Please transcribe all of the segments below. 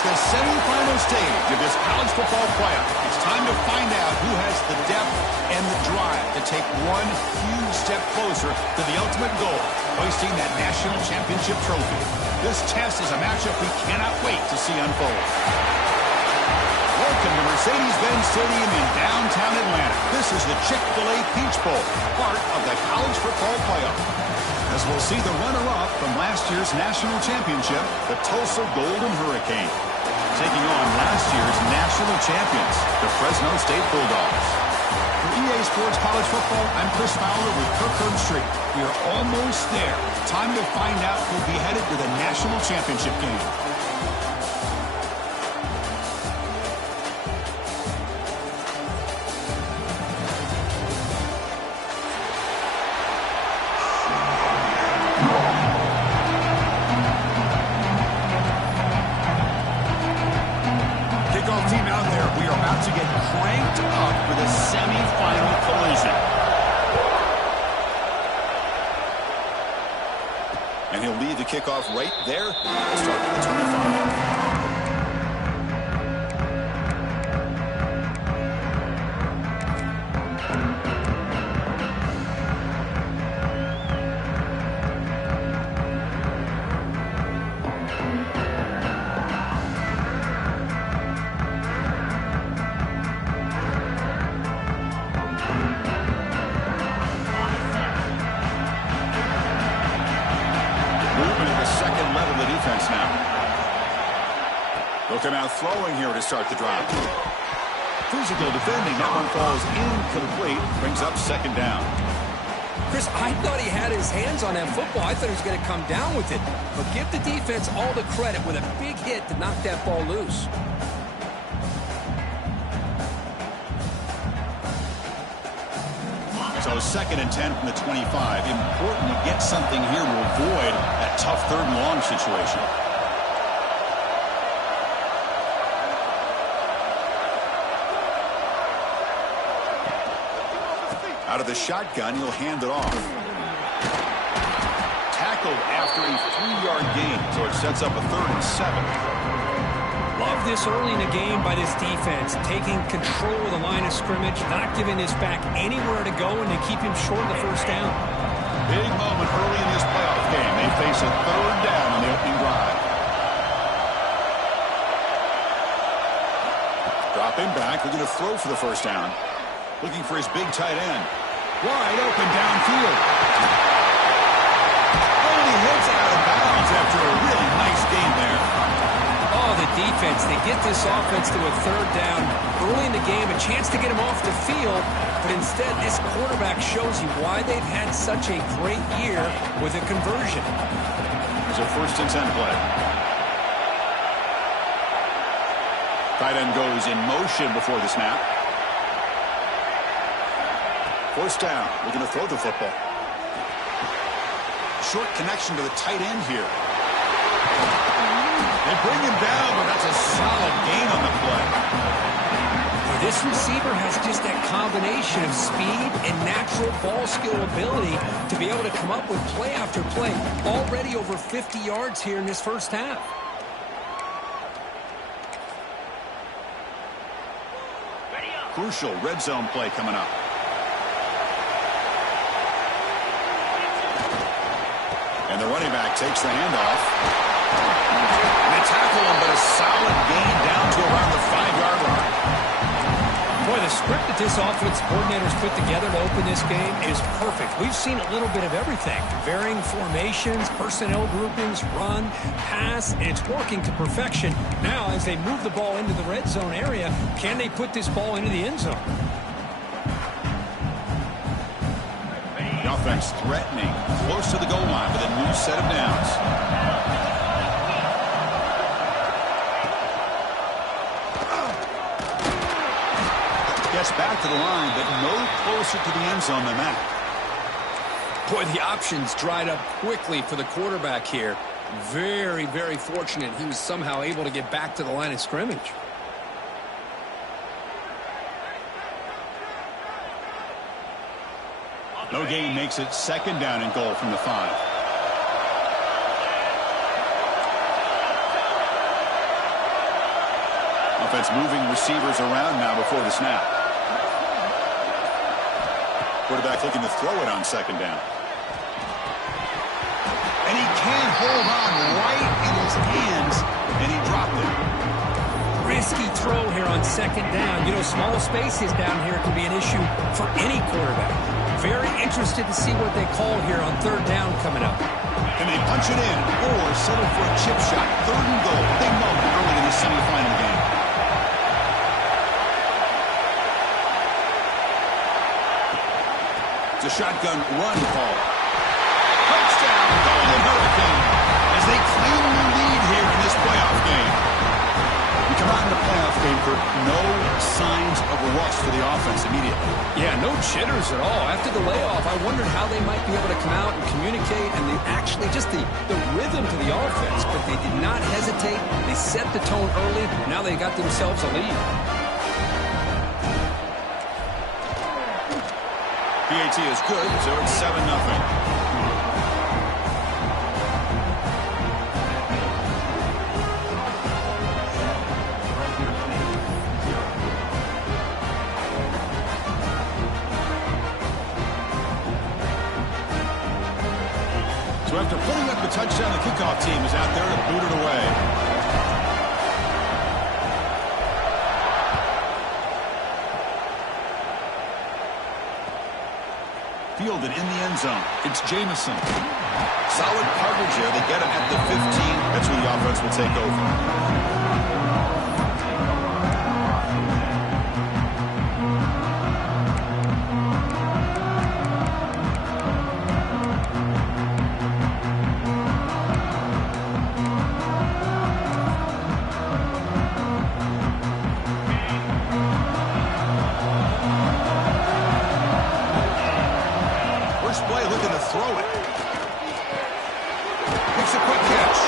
It's the semifinal stage of this college football playoff. It's time to find out who has the depth and the drive to take one huge step closer to the ultimate goal, hoisting that national championship trophy. This test is a matchup we cannot wait to see unfold. Welcome to Mercedes-Benz Stadium in downtown Atlanta. This is the Chick-fil-A Peach Bowl, part of the college football playoff. As we'll see the runner-up from last year's national championship, the Tulsa Golden Hurricane, taking on last year's national champions, the Fresno State Bulldogs. For EA Sports College Football, I'm Chris Fowler with Kirk Herbstreit. We are almost there. Time to find out who'll be headed to the national championship game. And he'll lead the kickoff right there. We'll start with the 25. They'll come out throwing here to start the drive. Physical defending. That one falls incomplete. Brings up second down. Chris, I thought he had his hands on that football. I thought he was going to come down with it. But give the defense all the credit with a big hit to knock that ball loose. So 2nd and 10 from the 25. Important to get something here to avoid that tough 3rd and long situation. Out of the shotgun, he'll hand it off. Tackled after a 3-yard gain, so it sets up a 3rd and 7. Love this early in the game by this defense, taking control of the line of scrimmage, not giving this back anywhere to go, and they keep him short of the first down. Big moment early in this playoff game. They face a 3rd down on the opening drive. Dropping back, looking to throw for the first down. Looking for his big tight end. Wide open downfield. Oh, he hits out of bounds after a really nice game there. Oh, the defense, they get this offense to a 3rd down. Early in the game, a chance to get him off the field, but instead this quarterback shows you why they've had such a great year with a conversion. There's a 1st and 10 play. Tight end goes in motion before the snap. 1st down, looking to throw the football. Short connection to the tight end here. They bring him down, but that's a solid gain on the play. This receiver has just that combination of speed and natural ball skill ability to be able to come up with play after play. Already over 50 yards here in this first half. Crucial red zone play coming up. And the running back takes the handoff. And they tackle him, but a solid gain down to around the 5-yard line. Boy, the script that this offense coordinator's put together to open this game is perfect. We've seen a little bit of everything. Varying formations, personnel groupings, run, pass, and it's working to perfection. Now, as they move the ball into the red zone area, can they put this ball into the end zone? The offense threatening, close to the goal line with a new set of downs. Gets back to the line, but no closer to the end zone than that. Boy, the options dried up quickly for the quarterback here. Very, very fortunate he was somehow able to get back to the line of scrimmage. No gain makes it 2nd down and goal from the 5. offense moving receivers around now before the snap. Quarterback looking to throw it on second down. And he can't hold on right in his hands, and he dropped it. Risky throw here on second down. You know, small spaces down here can be an issue for any quarterback. Very interested to see what they call here on third down coming up. Can they punch it in or settle for a chip shot? Third and goal. Big moment early in the semifinal game. It's a shotgun run call. Touchdown, Golden Hurricane, as they claim the lead here in this playoff game. We come out in the playoff game for no signs of rust for the offense immediately. Yeah, no jitters at all. After the layoff, I wondered how they might be able to come out and communicate and actually just the rhythm to the offense. But they did not hesitate. They set the tone early. Now they got themselves a lead. PAT is good, so it's 7-0. So after putting up the touchdown, the kickoff team is out there to boot it away. Fielded in the end zone. It's Jamison. Solid coverage here. They get him at the 15. That's where the offense will take over. Throw it. Makes a quick catch.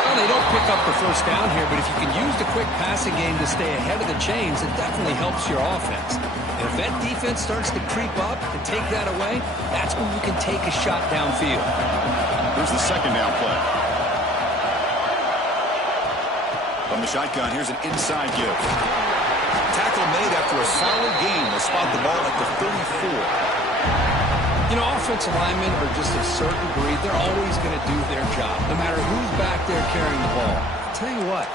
Well, they don't pick up the first down here, but if you can use the quick passing game to stay ahead of the chains, it definitely helps your offense. And if that defense starts to creep up and take that away, that's when you can take a shot downfield. Here's the second down play. From the shotgun, here's an inside give. Tackle made after a solid gain. They spot the ball at the 34. You know, offensive linemen are just a certain breed. They're always going to do their job, no matter who's back there carrying the ball. I'll tell you what,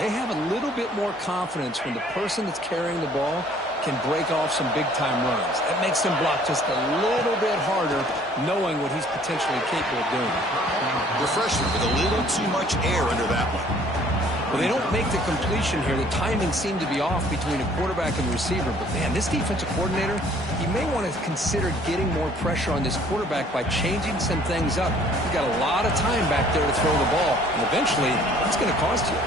they have a little bit more confidence when the person that's carrying the ball can break off some big-time runs. That makes them block just a little bit harder, knowing what he's potentially capable of doing. Refreshing with a little too much air under that one. Well, they don't make the completion here. The timing seemed to be off between a quarterback and the receiver. But, man, this defensive coordinator, he may want to consider getting more pressure on this quarterback by changing some things up. He's got a lot of time back there to throw the ball. And eventually, that's going to cost you.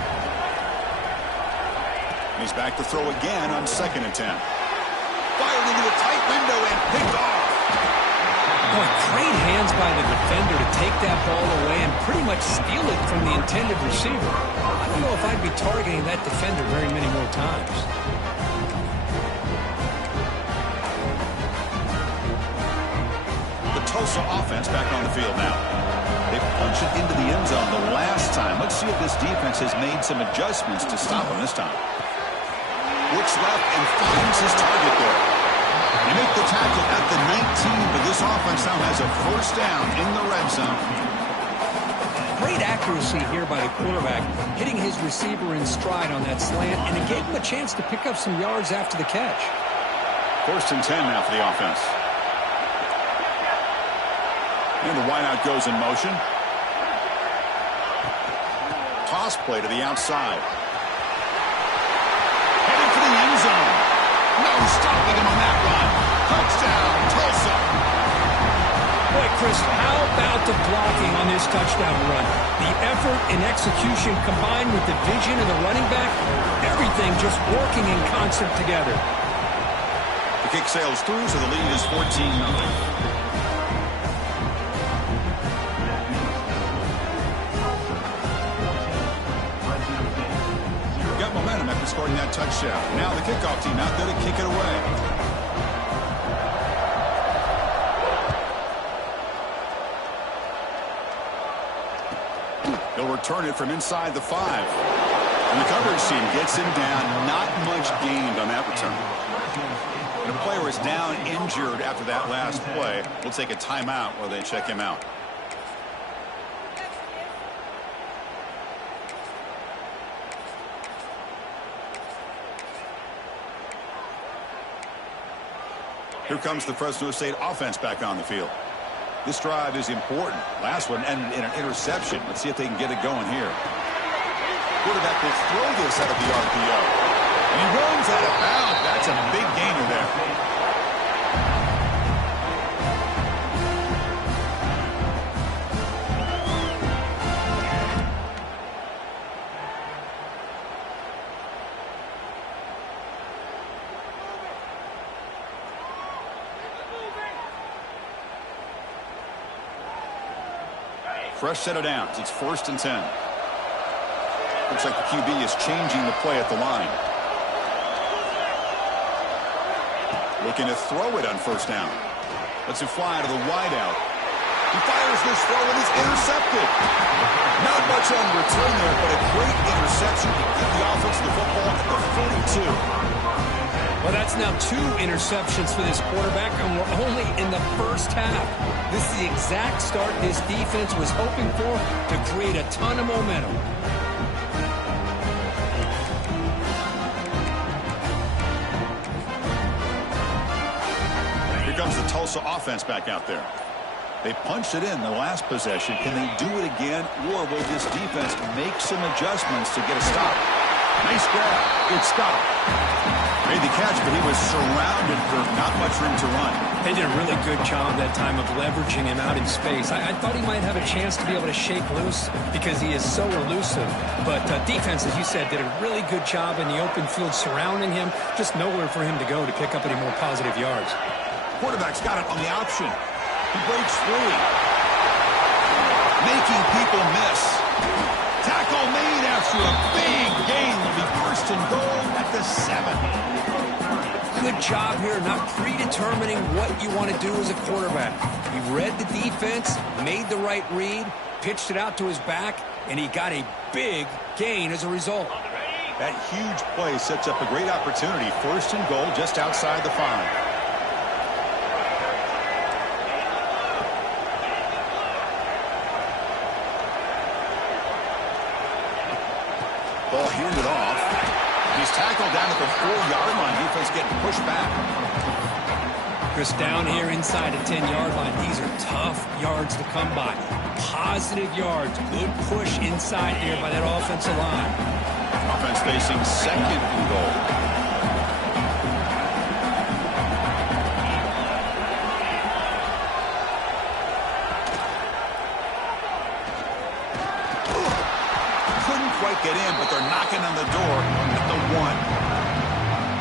He's back to throw again on 2nd and 10. Fired into a tight window and picked off. Boy, great hands by the defender to take that ball away and pretty much steal it from the intended receiver. I don't know if I'd be targeting that defender very many more times. The Tulsa offense back on the field now. They punch it into the end zone the last time. Let's see if this defense has made some adjustments to stop him this time. Looks left and finds his target there. They make the tackle at the 19, but this offense now has a first down in the red zone. Great accuracy here by the quarterback, hitting his receiver in stride on that slant, and it gave him a chance to pick up some yards after the catch. 1st and 10 now for the offense. And the wideout goes in motion. Toss play to the outside. Headed for the end zone. No stopping him on that run. Touchdown, Tulsa. Boy, Chris, how about the blocking on this touchdown run? The effort and execution combined with the vision of the running back, everything just working in concert together. The kick sails through, so the lead is 14-0. Momentum after scoring that touchdown. Now the kickoff team out there to kick it away. He'll return it from inside the 5. And the coverage team gets him down. Not much gained on that return. The player is down injured after that last play. We'll take a timeout while they check him out. Here comes the Fresno State offense back on the field. This drive is important. Last one ended in an interception. Let's see if they can get it going here. Quarterback will throw this out of the RPO. And he runs out of bounds. That's a big gainer there. Fresh set of downs. It's 1st and 10. Looks like the QB is changing the play at the line. Looking to throw it on 1st down. Lets it fly to the wideout. He fires this throw and it's intercepted. Not much on return there, but a great interception to get the offense the football at the 42. Well, that's now 2 interceptions for this quarterback, and we're only in the first half. This is the exact start this defense was hoping for to create a ton of momentum. Here comes the Tulsa offense back out there. They punched it in the last possession. Can they do it again, or will this defense make some adjustments to get a stop? Nice grab. Good stop. Made the catch, but he was surrounded for not much room to run. They did a really good job that time of leveraging him out in space. I thought he might have a chance to be able to shake loose because he is so elusive. But defense, as you said, did a really good job in the open field surrounding him. Just nowhere for him to go to pick up any more positive yards. Quarterback's got it on the option. He breaks free. Making people miss. Tackle made after a big gain. Will be 1st and goal at the 7. Good job here, not predetermining what you want to do as a quarterback. He read the defense, made the right read, pitched it out to his back, and he got a big gain as a result. That huge play sets up a great opportunity. 1st and goal just outside the 5. Ball handed off. He's tackled down at the 4-yard line. Defense getting pushed back. Chris, down here inside the 10-yard line, these are tough yards to come by. Positive yards. Good push inside here by that offensive line. Offense facing 2nd and goal. Get in, but they're knocking on the door at the 1.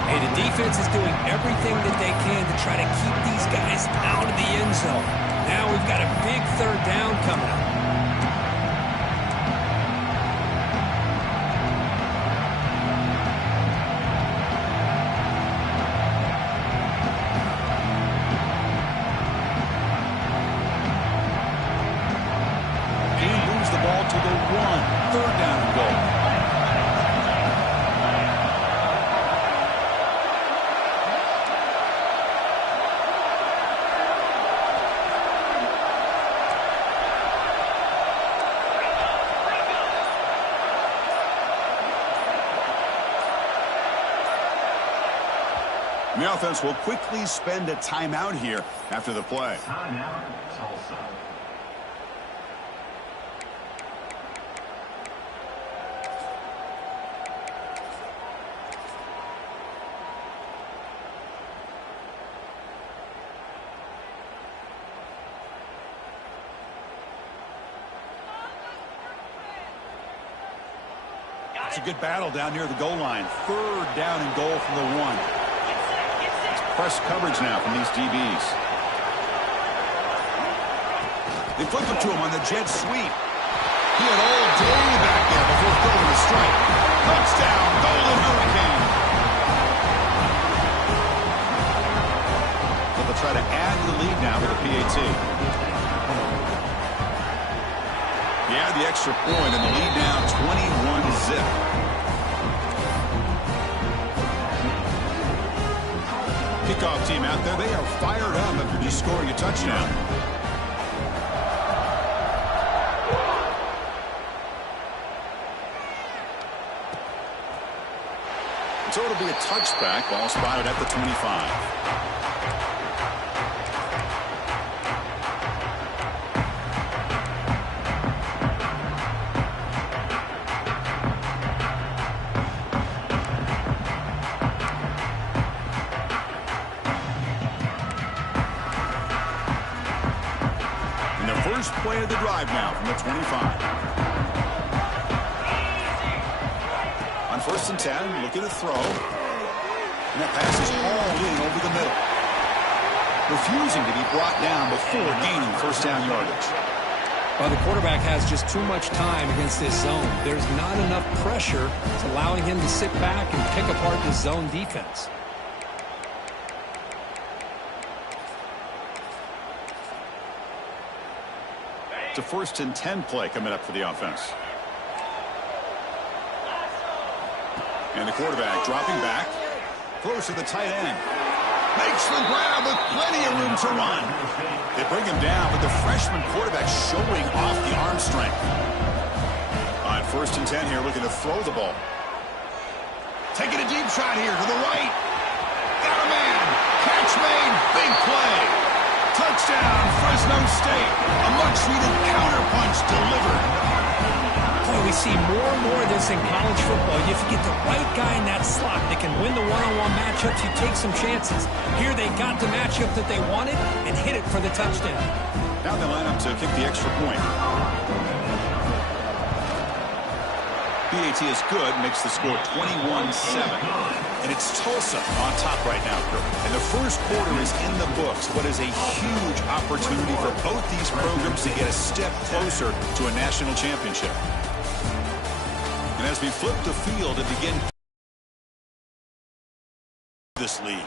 Hey, the defense is doing everything that they can to try to keep these guys out of the end zone. Now we've got a big 3rd down coming up. He moves the ball to the 1. 3rd down and goal. The offense will quickly spend a timeout here after the play. Timeout, Tulsa. It's a good battle down near the goal line. 3rd down and goal from the 1. It's press coverage now from these DBs. They flip it to him on the jet sweep. He had all day back there before throwing the strike. Touchdown, Golden Hurricane. So they'll try to add to the lead now with a PAT. He had the extra point and the lead now 21-zip. kickoff team out there. They are fired up after just scoring a touchdown. So it'll be a touchback. Ball spotted at the 25. First play of the drive now from the 25. On 1st and 10, look at the throw. And that pass is all in over the middle. Refusing to be brought down before gaining first down yardage. Well, the quarterback has just too much time against this zone. There's not enough pressure. It's allowing him to sit back and pick apart the zone defense. It's a 1st and 10 play coming up for the offense. And the quarterback dropping back. Close to the tight end. Makes the grab with plenty of room to run. They bring him down, but the freshman quarterback showing off the arm strength. On 1st and 10 here, looking to throw the ball. Taking a deep shot here to the right. Got a man. Catch made. Big play. Touchdown, Fresno State. A much-needed counterpunch delivered. Boy, we see more and more of this in college football. If you get the right guy in that slot that can win the one-on-one matchups, you take some chances. Here they got the matchup that they wanted and hit it for the touchdown. Now they line up to kick the extra point. PAT is good, makes the score 21-7. And it's Tulsa on top right now, Kirk. And the first quarter is in the books. What is a huge opportunity for both these programs to get a step closer to a national championship. And as we flip the field and begin this lead.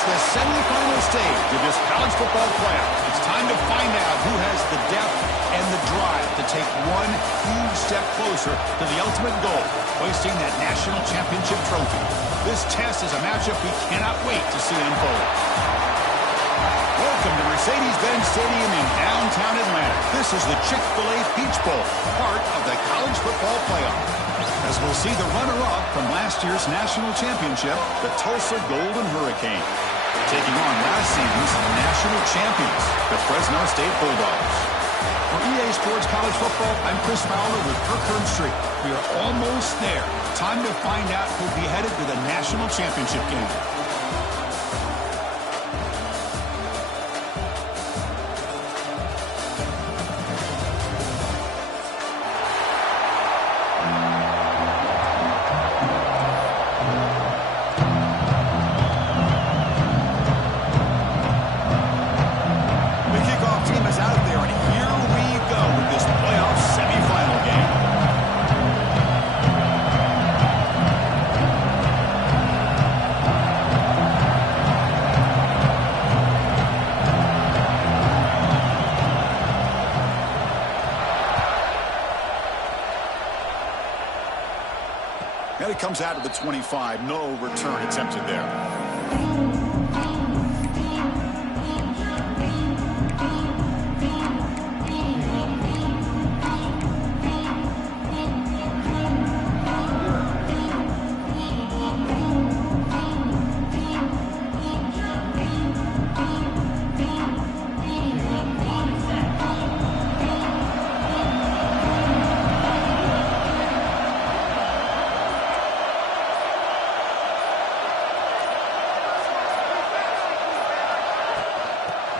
The semifinal stage of this college football playoff. It's time to find out who has the depth and the drive to take one huge step closer to the ultimate goal, hoisting that national championship trophy. This test is a matchup we cannot wait to see unfold. Welcome to Mercedes-Benz Stadium in downtown Atlanta. This is the Chick-fil-A Peach Bowl, part of the college football playoff. As we'll see the runner-up from last year's national championship, the Tulsa Golden Hurricane, taking on last season's national champions, the Fresno State Bulldogs. For EA Sports College Football, I'm Chris Fowler with Kirk Herbstreit. We are almost there. Time to find out who'll be headed to the national championship game. comes out of the 25. No return attempted there.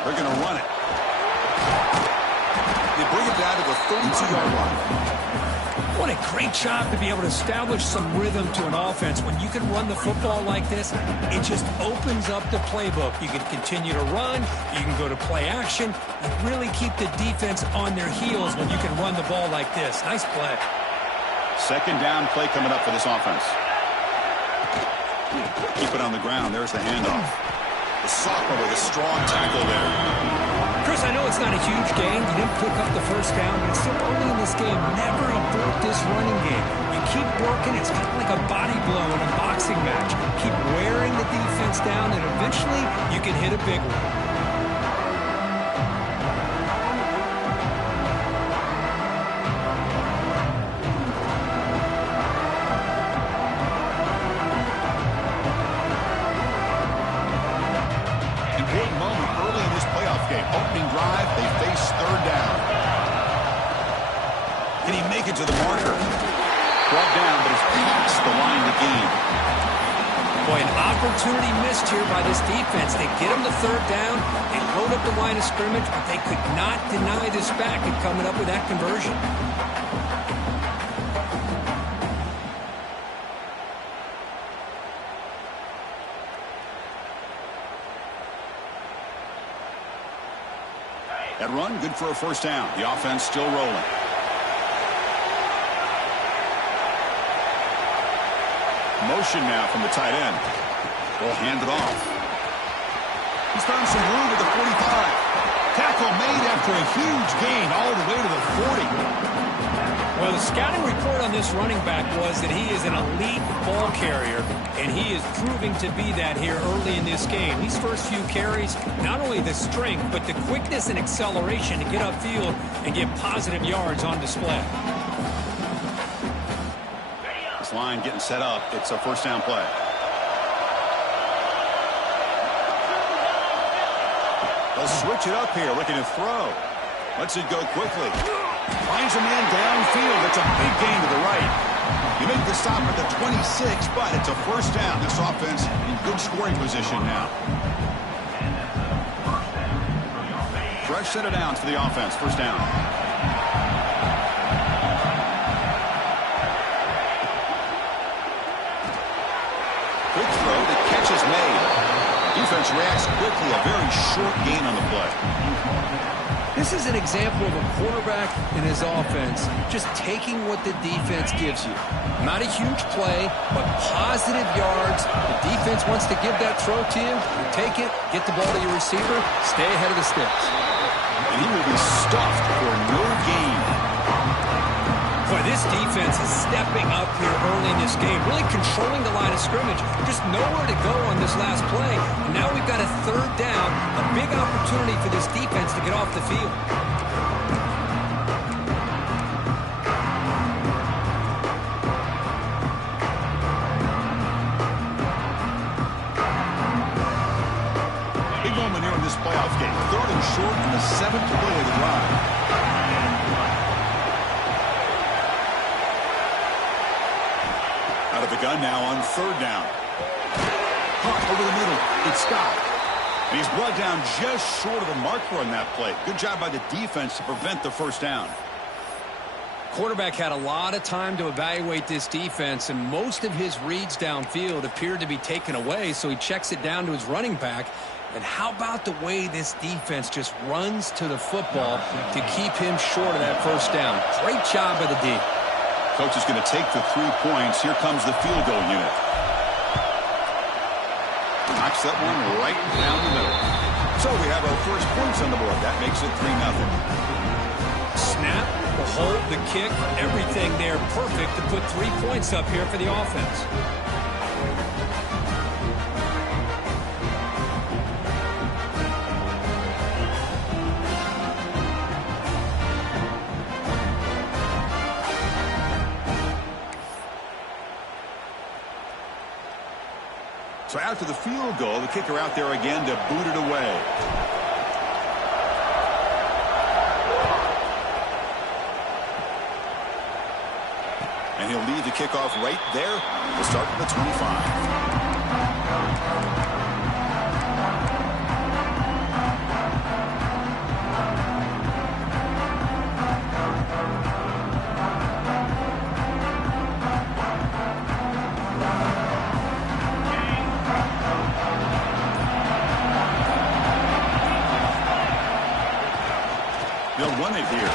They're going to run it. They bring it down to the 32-yard line. What a great job to be able to establish some rhythm to an offense. When you can run the football like this, it just opens up the playbook. You can continue to run. You can go to play action. You really keep the defense on their heels when you can run the ball like this. Nice play. Second down play coming up for this offense. Keep it on the ground. There's the handoff. The sophomore with a strong tackle there. Chris, I know it's not a huge gain. You didn't pick up the first down, but it's still early in this game. Never abort this running game. You keep working. It's kind of like a body blow in a boxing match. Keep wearing the defense down, and eventually you can hit a big one. Opening drive, they face third down. Can he make it to the marker? Brought down, but he's past the line to gain. Boy, an opportunity missed here by this defense. They get him the third down. They load up the line of scrimmage, but they could not deny this back and coming up with that conversion. That run, good for a first down. The offense still rolling. Motion now from the tight end. They'll hand it off. He's found some room at the 45. Tackle made after a huge gain all the way to the 40. Well, the scouting report on this running back was that he is an elite ball carrier, and he is proving to be that here early in this game. These first few carries, not only the strength, but the quickness and acceleration to get upfield and get positive yards on display. This line getting set up. It's a first down play. They'll switch it up here, looking to throw. Lets it go quickly. Finds a man downfield. It's a big gain to the right. You make the stop at the 26, but it's a first down. This offense in good scoring position now. Fresh set of downs for the offense. First down. Quick throw. The catch is made. Defense reacts quickly. A very short gain on the play. This is an example of a quarterback and his offense just taking what the defense gives you. Not a huge play, but positive yards. The defense wants to give that throw to you. You take it, get the ball to your receiver, stay ahead of the sticks. And he will be stuffed for no gain. Boy, this defense is stepping up here early in this game, really controlling the line of scrimmage. Just nowhere to go on this last play. And now we've got a third down, a big opportunity for this defense to get off the field. Big moment here in this playoff game. Third and short in the 7th play of the drive. Out of the gun now on third down. Caught over the middle. It's stopped. And he's brought down just short of the marker on that play. Good job by the defense to prevent the first down. Quarterback had a lot of time to evaluate this defense, and most of his reads downfield appeared to be taken away, so he checks it down to his running back. And how about the way this defense just runs to the football to keep him short of that first down? Great job by the D. Coach is going to take the 3 points. Here comes the field goal unit. Knocks that one right down the middle. So we have our first points on the board. That makes it 3-0. Snap, the hold, the kick, everything there perfect to put 3 points up here for the offense. So after the field goal, the kicker out there again to boot it away. And he'll leave the kickoff right there to start at the 25. They'll run it here.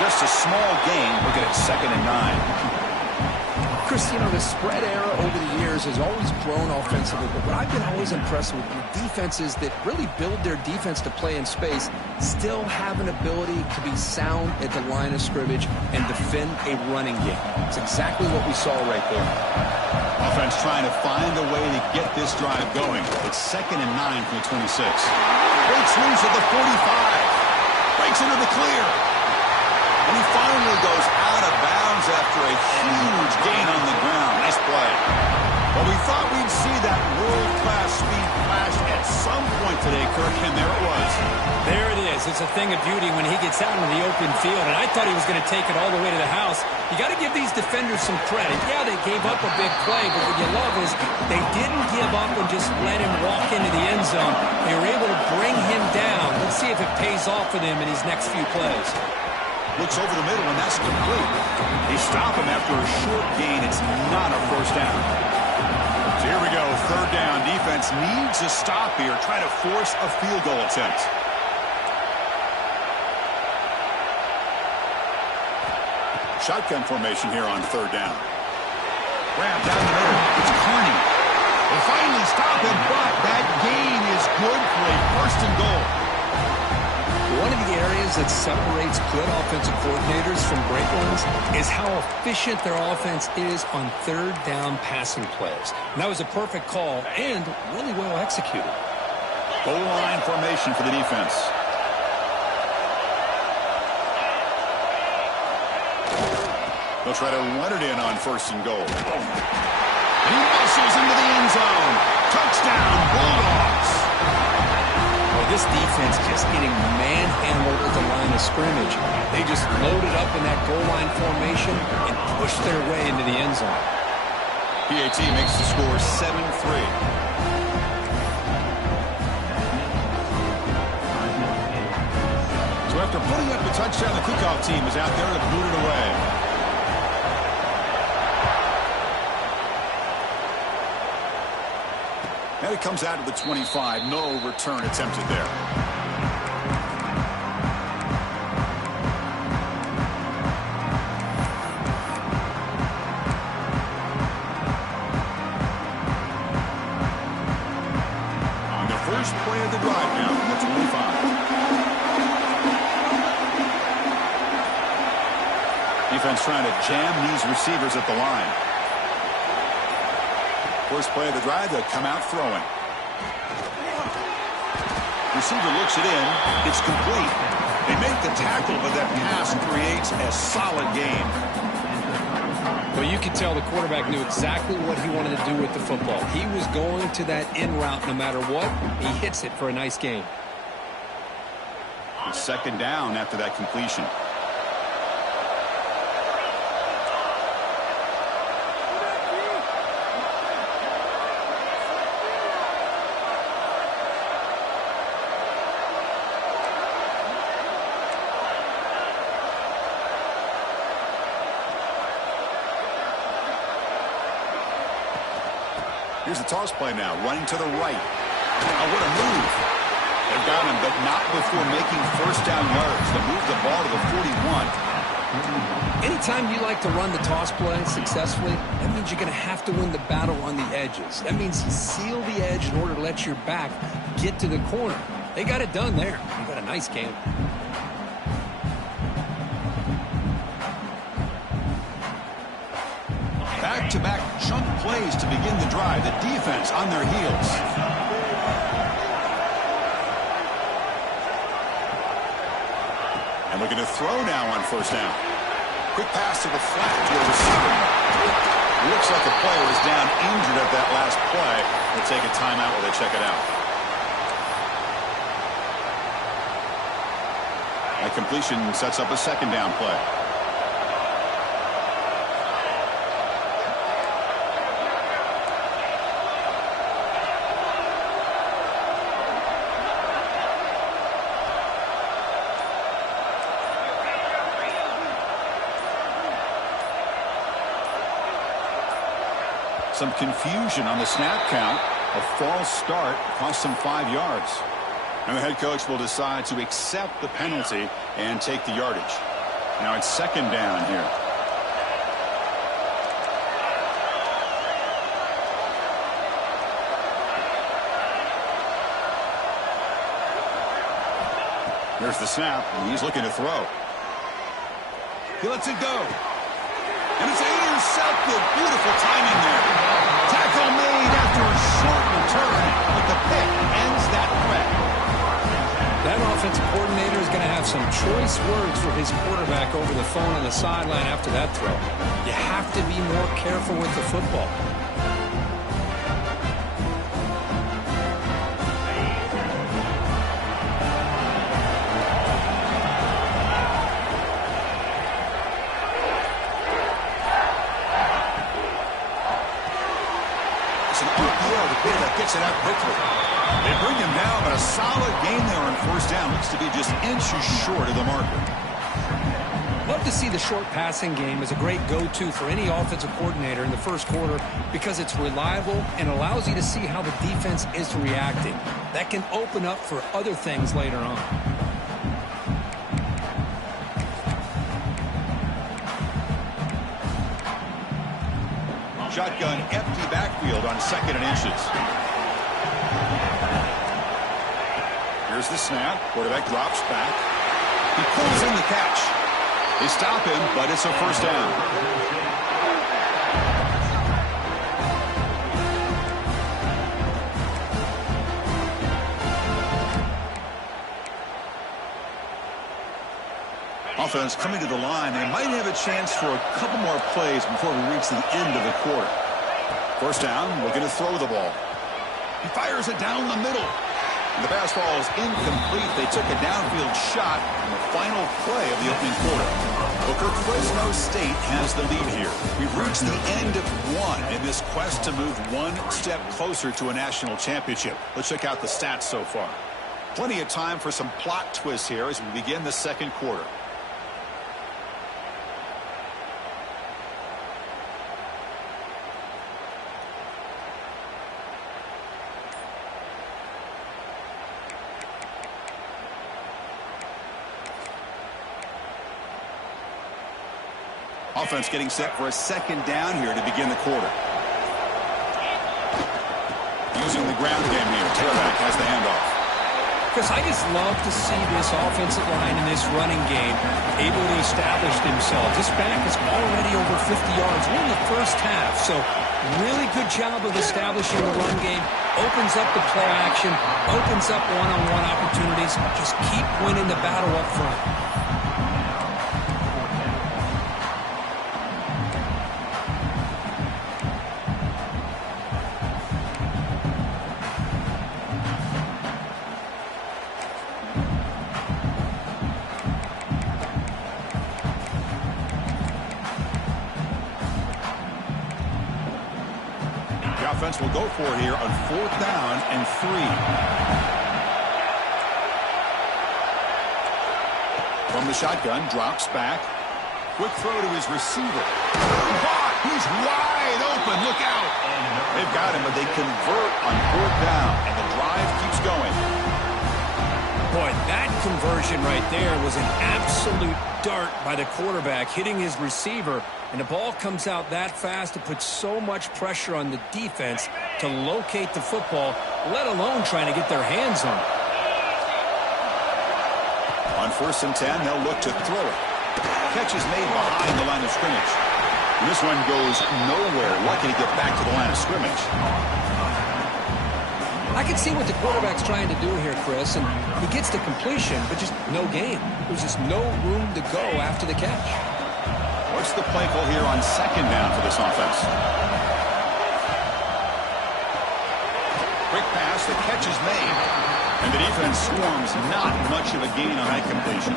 Just a small gain. Looking at 2nd and 9. Chris, you know, the spread era over the years has always grown offensively, but what I've been always impressed with defenses that really build their defense to play in space still have an ability to be sound at the line of scrimmage and defend a running game. It's exactly what we saw right there. Offense trying to find a way to get this drive going. It's 2nd and 9 from the 26. Breaks loose at the 45. Breaks into the clear. And he finally goes out of bounds after a huge gain on the ground. Nice play. But we thought we'd see that world-class speed flash at some point today, Kirk, and there it was. There it is. It's a thing of beauty when he gets out into the open field, and I thought he was going to take it all the way to the house. You got to give these defenders some credit. Yeah, they gave up a big play, but what you love is they didn't give up and just let him walk into the end zone. They were able to bring him down. Let's see if it pays off for them in these next few plays. Looks over the middle, and that's complete. They stop him after a short gain. It's not a first down. So here we go, 3rd down. Defense needs a stop here. Try to force a field goal attempt. Shotgun formation here on 3rd down. Grab down the middle. It's Carney. They finally stop him, but that gain is good for a 1st and goal. One of the areas that separates good offensive coordinators from great ones is how efficient their offense is on 3rd down passing plays. And that was a perfect call and really well executed. Goal line formation for the defense. They'll try to run it in on 1st and goal. And he muscles into the end zone. Touchdown, Bulldogs. This defense just getting manhandled at the line of scrimmage. They just loaded up in that goal line formation and pushed their way into the end zone. PAT makes the score 7-3. So after putting up the touchdown, the kickoff team is out there to boot it away. And it comes out to the 25. No return attempted there. On the first play of the drive now from the 25. Defense trying to jam these receivers at the line. First play of the drive, they'll come out throwing. Receiver looks it in. It's complete. They make the tackle, but that pass creates a solid gain. Well, you could tell the quarterback knew exactly what he wanted to do with the football. He was going to that in route no matter what. He hits it for a nice gain. It's 2nd down after that completion. Here's the toss play now, running to the right. Oh, what a move. They've got him, but not before making 1st down yards. They move the ball to the 41. Anytime you like to run the toss play successfully, that means you're going to have to win the battle on the edges. That means you seal the edge in order to let your back get to the corner. They got it done there. They got a nice game. back-to-back chunk plays to begin the drive. The defense on their heels. And looking to throw now on first down. Quick pass to the flat to a receiver. Looks like the player is down injured at that last play. They'll take a timeout while they check it out. That completion sets up a second down play. Some confusion on the snap count. A false start cost him 5 yards. And the head coach will decide to accept the penalty and take the yardage. Now it's second down here. Here's the snap, and he's looking to throw. He lets it go. And it's intercepted. Beautiful timing there. Tackle made after a short return, but the pick ends that threat. That offensive coordinator is going to have some choice words for his quarterback over the phone on the sideline after that throw. You have to be more careful with the football. It's an RPO, the quarterback gets it out quickly. They bring him down, but a solid game there on first down. Looks to be just inches short of the marker. Love to see the short passing game as a great go-to for any offensive coordinator in the first quarter because it's reliable and allows you to see how the defense is reacting. That can open up for other things later on. Shotgun empty backfield on second and inches. Here's the snap. Quarterback drops back. He pulls in the catch. They stop him, but it's a first down. Offense coming to the line. They might have a chance for a couple more plays before we reach the end of the quarter. First down, looking to throw the ball. He fires it down the middle. The pass ball is incomplete. They took a downfield shot on the final play of the opening quarter. Booker, Fresno State has the lead here. We've reached the end of one in this quest to move one step closer to a national championship. Let's check out the stats so far. Plenty of time for some plot twists here as we begin the second quarter. Offense getting set for a second down here to begin the quarter. Using the ground game here. Tailback has the handoff. Chris, I just love to see this offensive line in this running game able to establish themselves. This back is already over 50 yards. We're in the first half, so really good job of establishing the run game. Opens up the play action, opens up one-on-one opportunities. Just keep winning the battle up front. Will go for it here on fourth down and 3. From the shotgun, drops back. Quick throw to his receiver. He's wide open. Look out. They've got him, but they convert on fourth down, and the drive keeps going. Boy, that conversion right there was an absolute dart by the quarterback, hitting his receiver, and the ball comes out that fast to put so much pressure on the defense to locate the football, let alone trying to get their hands on it. On first and 10, they'll look to throw it. Catch is made behind the line of scrimmage. And this one goes nowhere. Lucky to get back to the line of scrimmage. I can see what the quarterback's trying to do here, Chris, and he gets the completion, but just no gain. There's just no room to go after the catch. What's the play call here on second down for this offense? Quick pass, the catch is made. And the defense swarms, not much of a gain on that completion.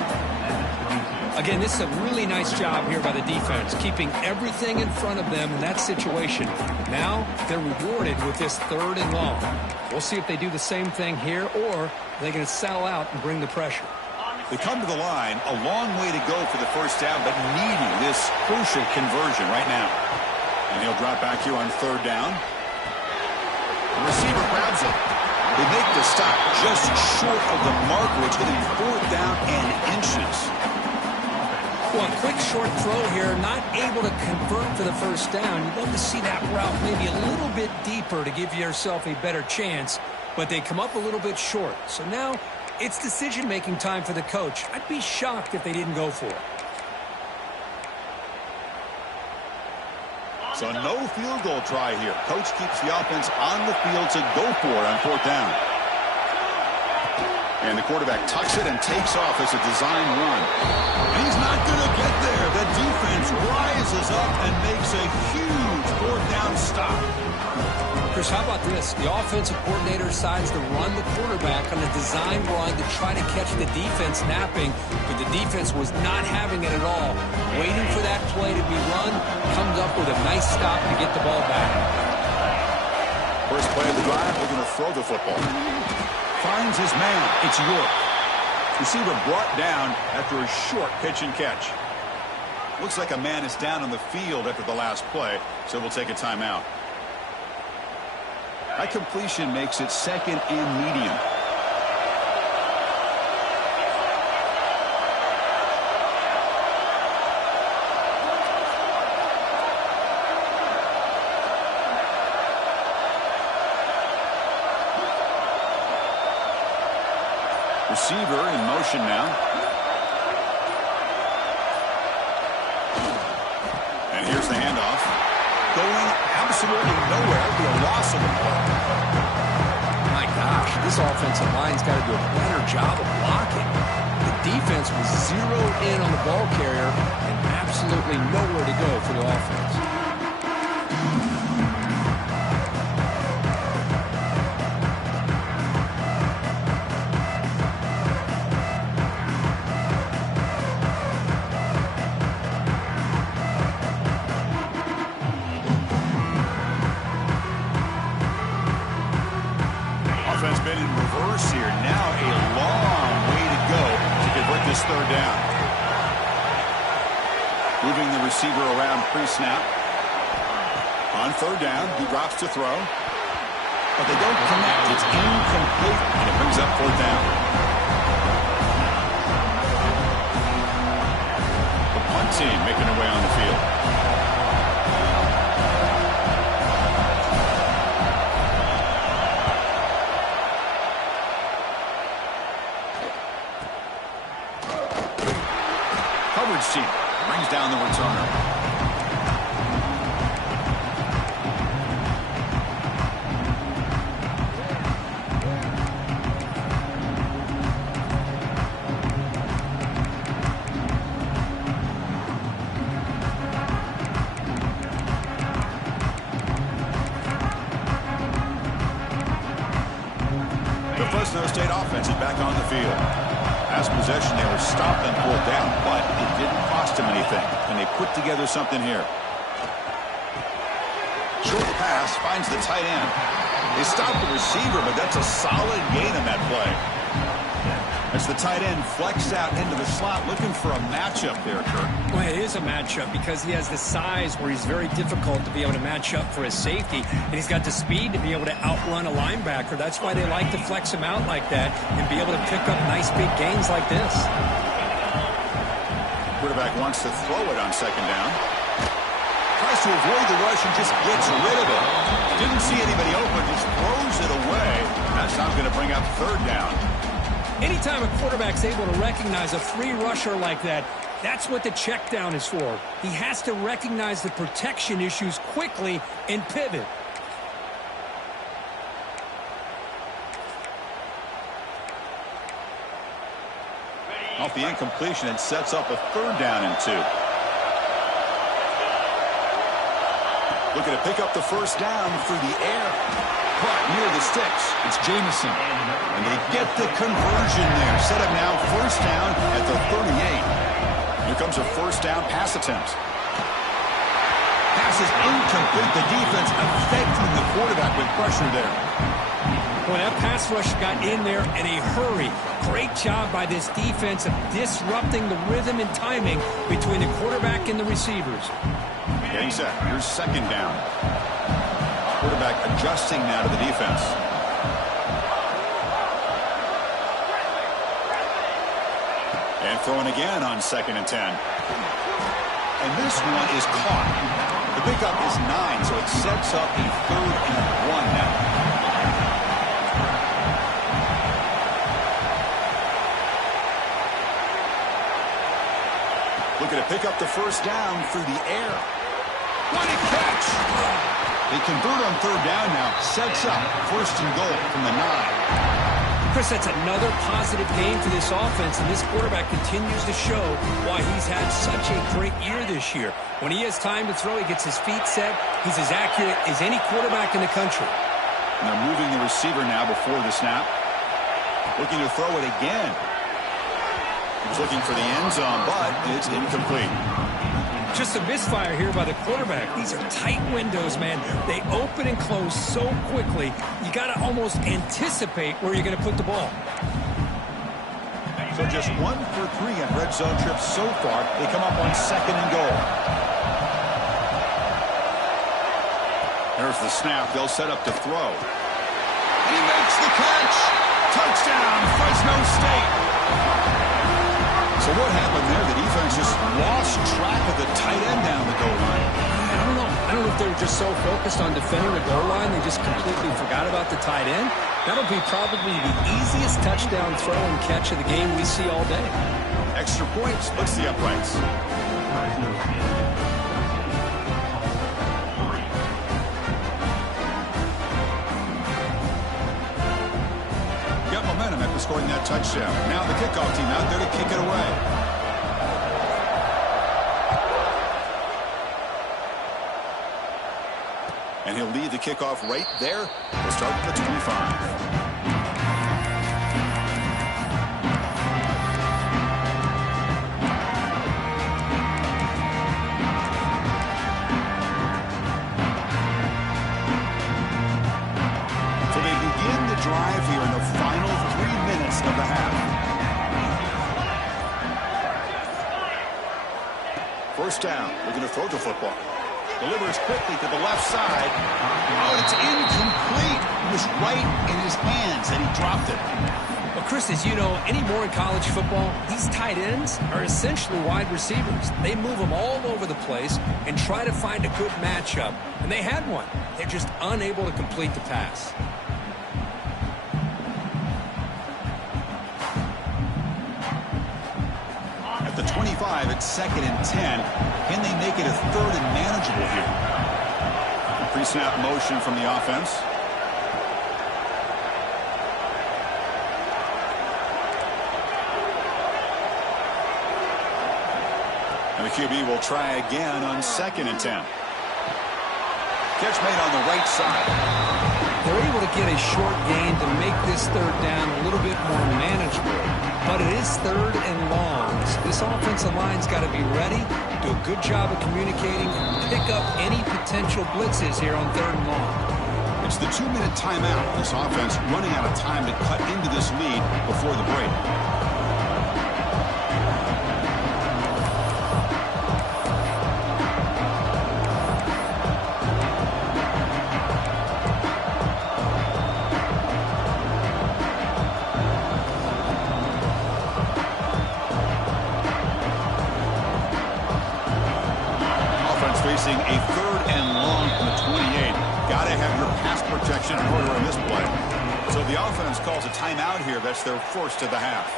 Again, this is a really nice job here by the defense, keeping everything in front of them in that situation. Now they're rewarded with this 3rd and long. We'll see if they do the same thing here, or they're going to sell out and bring the pressure. They come to the line, a long way to go for the first down, but needing this crucial conversion right now. And he'll drop back here on 3rd down. The receiver grabs it. They make the stop just short of the marker. It's getting 4th down and inches. Well, a quick short throw here, not able to convert for the first down. You'd love to see that route maybe a little bit deeper to give yourself a better chance, but they come up a little bit short. So now it's decision-making time for the coach. I'd be shocked if they didn't go for it. So no field goal try here. Coach keeps the offense on the field to go for it on 4th down. And the quarterback tucks it and takes off as a design run. And he's not going to get there. The defense rises up and makes a huge 4th down stop. Chris, how about this? The offensive coordinator decides to run the quarterback on a design run to try to catch the defense napping, but the defense was not having it at all. Waiting for that play to be run, comes up with a nice stop to get the ball back. First play of the drive, they're going to throw the football. Finds his man. It's York. Receiver brought down after a short pitch and catch. Looks like a man is down on the field after the last play, so we'll take a timeout. That completion makes it 2nd and medium. Receiver in motion now. And here's the handoff. Going absolutely nowhere. Be a loss of the play. My gosh, this offensive line's got to do a better job of blocking. The defense was zeroed in on the ball carrier and absolutely nowhere to go for the offense. Receiver around pre-snap. On 3rd down, he drops to throw. But they don't connect. It's incomplete, and it brings up 4th down. The punt team making their way on the field. Coverage team brings down the returner. The Fresno State offense is back on the field. Last possession, they were stopped and pulled down, but it didn't cost them anything, and they put together something here. Short pass finds the tight end. They stopped the receiver, but that's a solid gain on that play. As the tight end flexed out into the slot, looking for a matchup there, Kurt. Well, it is a matchup because he has the size where he's very difficult to be able to match up for his safety, and he's got the speed to be able to outrun a linebacker. That's why they like to flex him out like that and be able to pick up nice big gains like this. Quarterback wants to throw it on 2nd down. Tries to avoid the rush and just gets rid of it. Didn't see anybody open, just throws it away. That's not going to bring up 3rd down. Anytime a quarterback's able to recognize a free rusher like that, That's what the check down is for. He has to recognize the protection issues quickly and pivot. Off the incompletion, it sets up a 3rd down and 2. Looking to pick up the 1st down through the air. Caught near the sticks. It's Jamison. And they get the conversion there. Set up now 1st down at the 38. Here comes a 1st down pass attempt. Pass is incomplete. The defense affecting the quarterback with pressure there. Well, that pass rush got in there in a hurry. Great job by this defense of disrupting the rhythm and timing between the quarterback and the receivers. Getting set. Here's 2nd down. Quarterback adjusting now to the defense. And throwing again on 2nd and 10. And this one is caught. The pickup is 9, so it sets up a 3rd and 1 now. Looking to pick up the 1st down through the air. What a catch! They convert on 3rd down now. Sets up 1st and goal from the 9. Chris, that's another positive game for this offense, and this quarterback continues to show why he's had such a great year this year. When he has time to throw, he gets his feet set. He's as accurate as any quarterback in the country. And they're moving the receiver now before the snap. Looking to throw it again. He's looking for the end zone, but it's incomplete. Just a misfire here by the quarterback. These are tight windows, man. They open and close so quickly, you got to almost anticipate where you're going to put the ball. So just 1 for 3 on red zone trips so far. They come up on 2nd and goal. There's the snap. They'll set up to throw. And he makes the catch. Touchdown, Fresno State. So what happened there? The defense just lost track of the tight end down the goal line. I don't know. I don't know if they were just so focused on defending the goal line, they just completely forgot about the tight end. That'll be probably the easiest touchdown throw and catch of the game we see all day. Extra points. Let's see uprights. Momentum after scoring that touchdown. Now the kickoff team out there to kick it away. And he'll lead the kickoff right there. We'll start at the 25. Drive here in the final 3 minutes of the half. 1st down, looking to throw the football. Delivers quickly to the left side. Oh, it's incomplete. It was right in his hands, and he dropped it. Well, Chris, as you know, anymore in college football, these tight ends are essentially wide receivers. They move them all over the place and try to find a good matchup. And they had one. They're just unable to complete the pass. At the 25, it's 2nd and 10. Can they make it a 3rd and manageable here? Pre-snap motion from the offense. And the QB will try again on 2nd and 10. Catch made on the right side. They're able to get a short gain to make this 3rd down a little bit more manageable. But it is 3rd and long. So this offensive line's got to be ready, do a good job of communicating, and pick up any potential blitzes here on 3rd and long. It's the 2-minute timeout. This offense running out of time to cut into this lead before the break. Facing a 3rd and long from the 28. Got to have your pass protection in order in this play. So the offense calls a timeout here. That's their first of the half.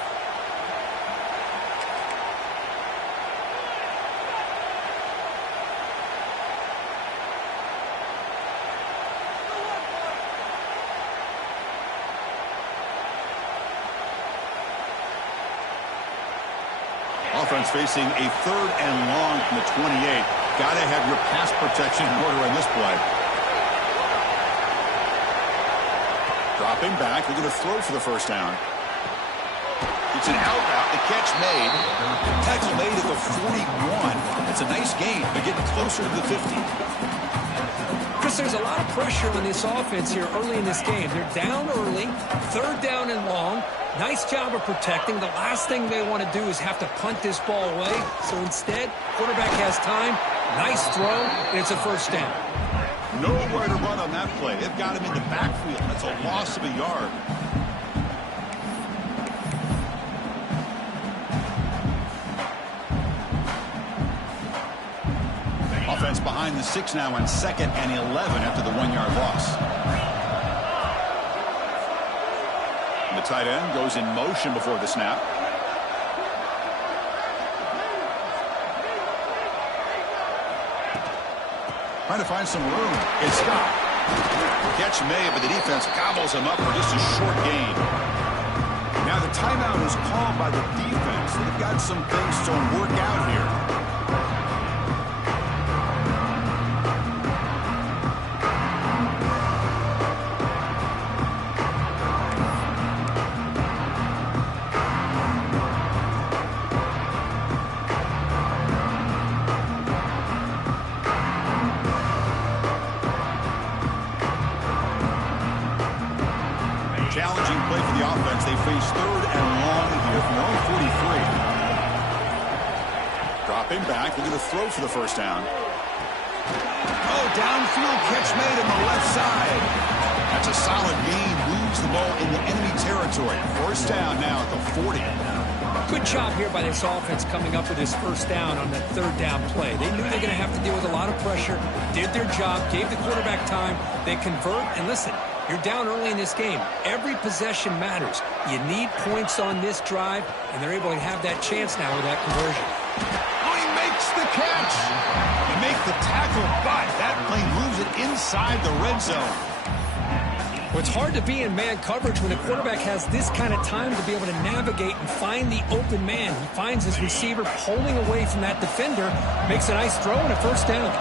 Offense facing a 3rd and long from the 28. Got to have your pass protection in order in this play. Dropping back. They're going to throw for the first down. It's an out route. The catch made. Tackle made at the 41. It's a nice gain, but getting closer to the 50. Chris, there's a lot of pressure on this offense here early in this game. They're down early, 3rd down and long. Nice job of protecting. The last thing they want to do is have to punt this ball away. So instead, quarterback has time. Nice throw, and it's a first down. Nowhere to run on that play. They've got him in the backfield. That's a loss of a yard. Offense behind the 6 now on 2nd and 11 after the 1-yard loss. And the tight end goes in motion before the snap. Trying to find some room. It's Scott. Catch made, but the defense gobbles him up for just a short gain. Now the timeout is called by the defense. They've got some things to work out here. Challenging play for the offense. They face 3rd and long here from their own 43. Dropping back. They're going to throw for the first down. Oh, downfield catch made on the left side. That's a solid gain. Moves the ball in the enemy territory. First down now at the 40. Good job here by this offense coming up with this first down on that 3rd down play. They knew they were going to have to deal with a lot of pressure, did their job, gave the quarterback time. They convert, and listen, you're down early in this game. Every possession matters. You need points on this drive, and they're able to have that chance now with that conversion. Oh, he makes the catch. They make the tackle, but that plane moves it inside the red zone. Well, it's hard to be in man coverage when the quarterback has this kind of time to be able to navigate and find the open man. He finds his receiver pulling away from that defender, makes a nice throw and a first down.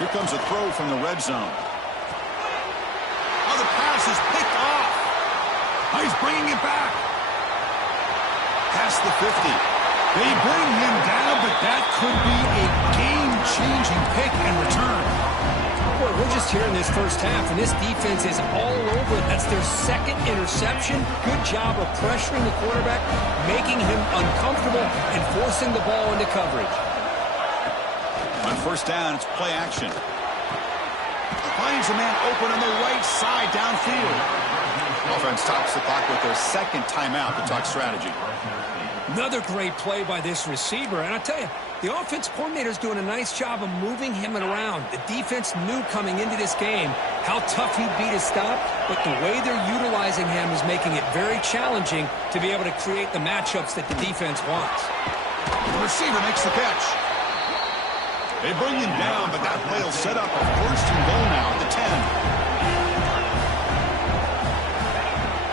Here comes a throw from the red zone. Oh, the pass is picked off. Oh, he's bringing it back. Past the 50. They bring him down, but that could be a game-changing pick and return. Boy, we're just here in this first half, and this defense is all over it. That's their 2nd interception. Good job of pressuring the quarterback, making him uncomfortable, and forcing the ball into coverage. On first down, it's play action. Finds a man open on the right side downfield. Offense stops the clock with their 2nd timeout to talk strategy. Another great play by this receiver. And I tell you, the offense coordinator is doing a nice job of moving him around. The defense knew coming into this game how tough he'd be to stop, but the way they're utilizing him is making it very challenging to be able to create the matchups that the defense wants. The receiver makes the catch. They bring him down, but that play will set up a 1st and goal now at the 10.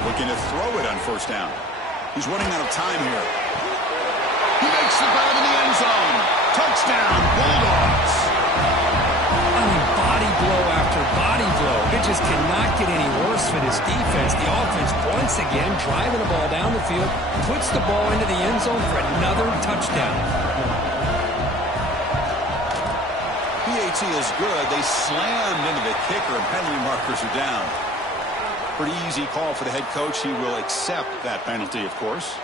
Looking to throw it on first down. He's running out of time here. He makes the grab in the end zone. Touchdown, Bulldogs. I mean, body blow after body blow. It just cannot get any worse for this defense. The offense, once again, driving the ball down the field, puts the ball into the end zone for another touchdown. PAT is good. They slammed into the kicker, and penalty markers are down. Pretty easy call for the head coach. He will accept that penalty, of course.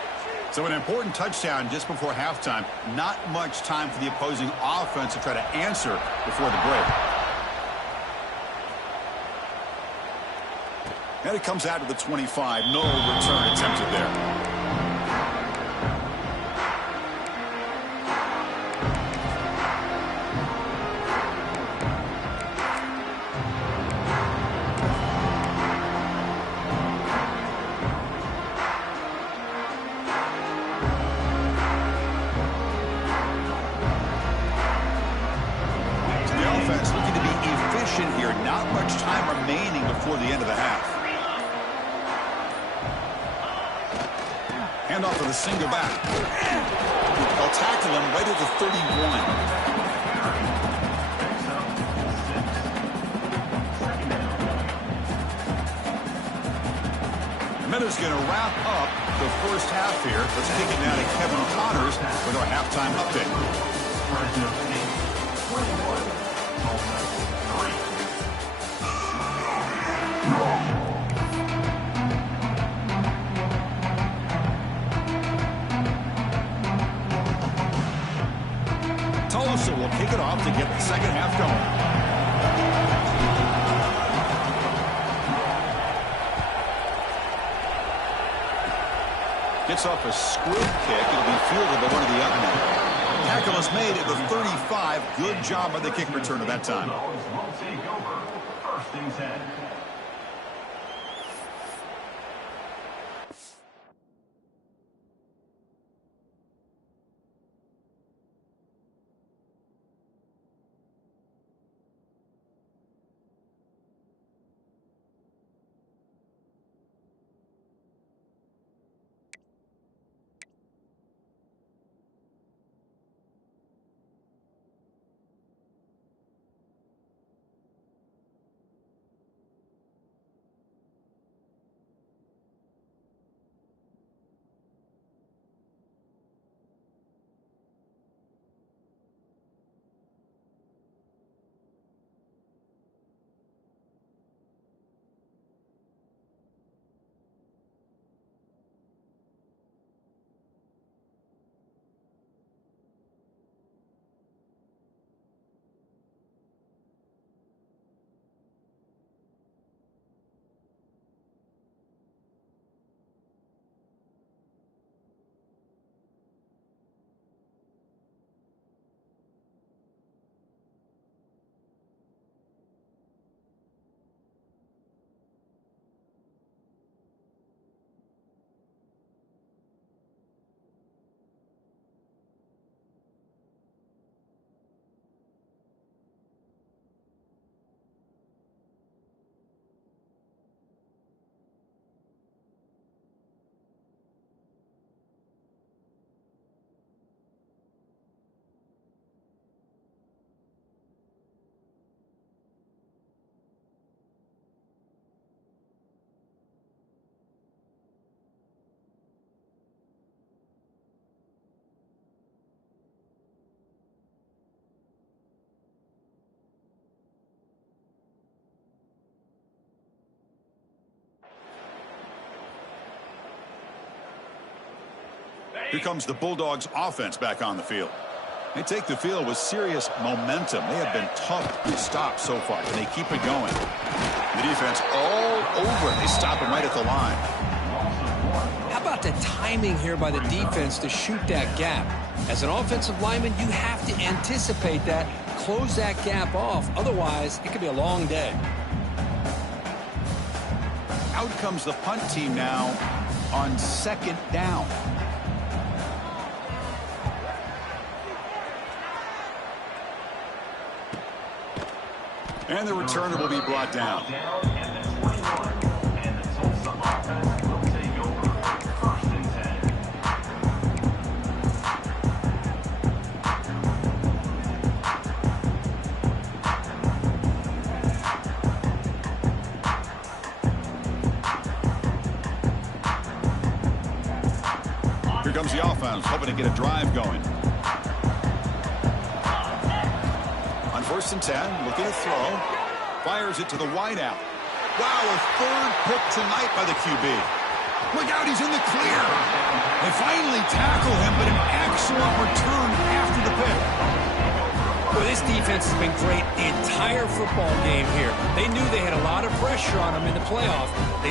So an important touchdown just before halftime. Not much time for the opposing offense to try to answer before the break. And it comes out to the 25. No return attempted there. not much time remaining before the end of the half. Hand off to the single back. They'll tackle him right at the 31. Miller's going to wrap up the first half here. Let's kick it now to Kevin Connors with our halftime update. Fresno 21, Tulsa 3. Tulsa will kick it off to get the second half going. Gets off a squib kick. It'll be fielded by one of the young men. Tackle is made at the 35. Good job by the kick returner that time. Will take over. First and 10. Here comes the Bulldogs offense back on the field. They take the field with serious momentum. They have been tough to stop so far, and they keep it going. The defense all over it. They stop him right at the line. How about the timing here by the defense to shoot that gap? As an offensive lineman, you have to anticipate that, close that gap off. Otherwise, it could be a long day. Out comes the punt team now on second down. And the returner will be brought down. And the 21. And the Tulsa offense will take over. First and 10. Here comes the offense, hoping to get a drive going. First and 10, looking to throw. Fires it to the wideout. Wow, a third pick tonight by the QB. Look out, he's in the clear. They finally tackle him, but an excellent return after the pick. Well, this defense has been great the entire football game here. They knew they had a lot of pressure on them in the playoff. They